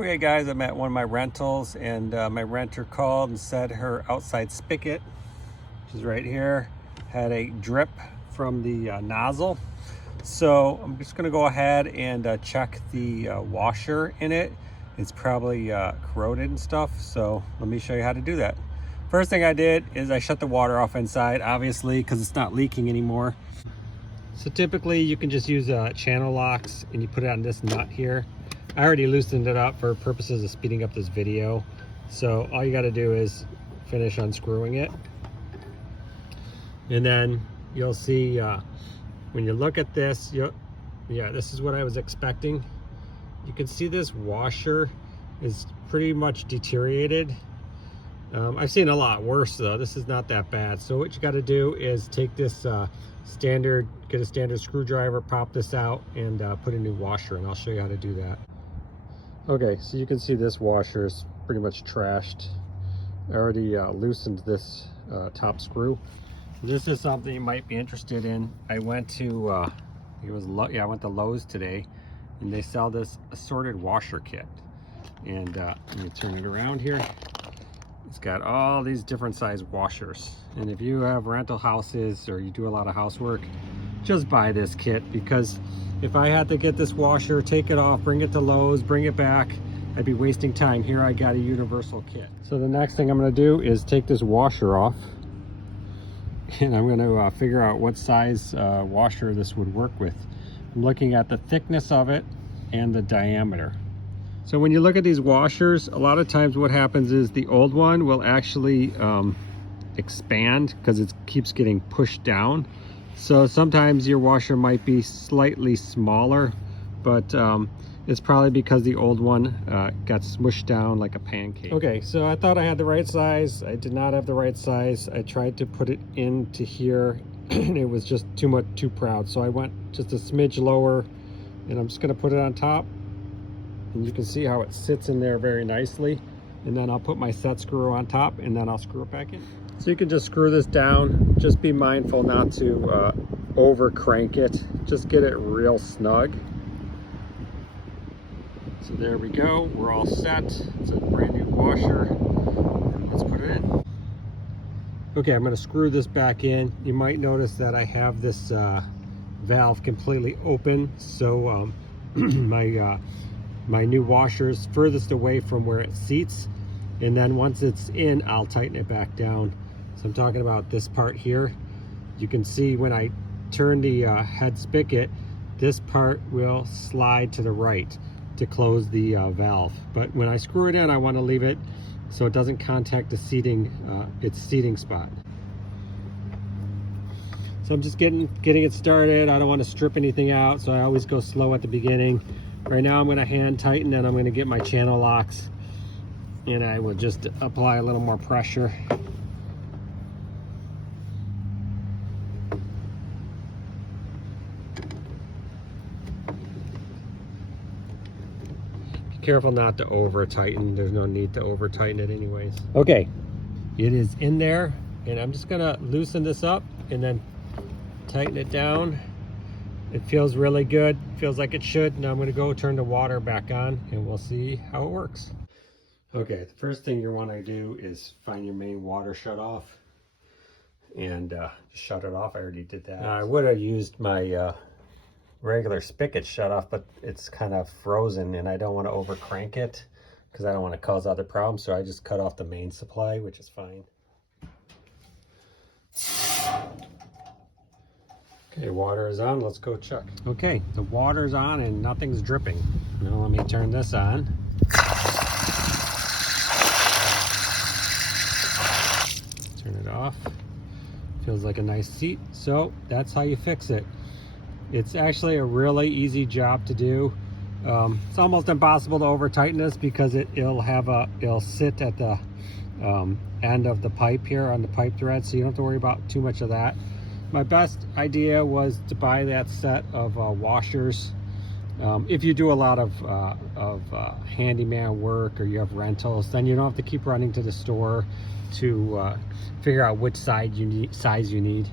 Okay guys, I'm at one of my rentals and my renter called and said her outside spigot, which is right here, had a drip from the nozzle. So I'm just gonna go ahead and check the washer in it. It's probably corroded and stuff, so let me show you how to do that. First thing I did is I shut the water off inside, obviously, because it's not leaking anymore. So typically you can just use channel locks and you put it on this nut here. I already loosened it up for purposes of speeding up this video. So all you got to do is finish unscrewing it. And then you'll see when you look at this, yeah, this is what I was expecting. You can see this washer is pretty much deteriorated. I've seen a lot worse though. This is not that bad. So what you got to do is take this get a standard screwdriver, pop this out, and put a new washer, and I'll show you how to do that. Okay, so you can see this washer is pretty much trashed. I already loosened this top screw. This is something you might be interested in. I went to I went to Lowe's today, and they sell this assorted washer kit. And let me turn it around here. It's got all these different size washers. And if you have rental houses or you do a lot of housework, just buy this kit, because if I had to get this washer, take it off, bring it to Lowe's, bring it back, I'd be wasting time. Here I got a universal kit. So the next thing I'm gonna do is take this washer off, and I'm gonna figure out what size washer this would work with. I'm looking at the thickness of it and the diameter. So when you look at these washers, a lot of times what happens is the old one will actually expand because it keeps getting pushed down. So sometimes your washer might be slightly smaller, but it's probably because the old one got smushed down like a pancake. Okay, so I thought I had the right size. I did not have the right size. I tried to put it into here and it was just too proud. So I went just a smidge lower, and I'm just gonna put it on top. And you can see how it sits in there very nicely. And then I'll put my set screw on top, and then I'll screw it back in. So you can just screw this down. Just be mindful not to over crank it. Just get it real snug. So there we go, we're all set. It's a brand new washer. Let's put it in. Okay, I'm gonna screw this back in. You might notice that I have this valve completely open. So my new washer is furthest away from where it seats, and then once it's in, I'll tighten it back down. So I'm talking about this part here. You can see when I turn the head spigot, this part will slide to the right to close the valve. But when I screw it in, I want to leave it so it doesn't contact the seating, its seating spot. So I'm just getting it started. I don't want to strip anything out, so I always go slow at the beginning. Right now I'm going to hand tighten, and I'm going to get my channel locks, and I will just apply a little more pressure. Be careful not to over tighten. There's no need to over tighten it anyways. Okay, it is in there, and I'm just going to loosen this up and then tighten it down. It feels really good, feels like it should. Now I'm going to go turn the water back on, and we'll see how it works. Okay, the first thing you want to do is find your main water shut off and just shut it off. I already did that. I would have used my regular spigot shut off, but it's kind of frozen and I don't want to over crank it because I don't want to cause other problems. So I just cut off the main supply, which is fine. Okay, water is on. Let's go check. Okay, the water's on and nothing's dripping. Now let me turn this on. Turn it off. Feels like a nice seat. So that's how you fix it. It's actually a really easy job to do. It's almost impossible to over tighten this because it'll sit at the end of the pipe here on the pipe thread, so you don't have to worry about too much of that. My best idea was to buy that set of washers. If you do a lot of handyman work or you have rentals, then you don't have to keep running to the store to figure out which size you need.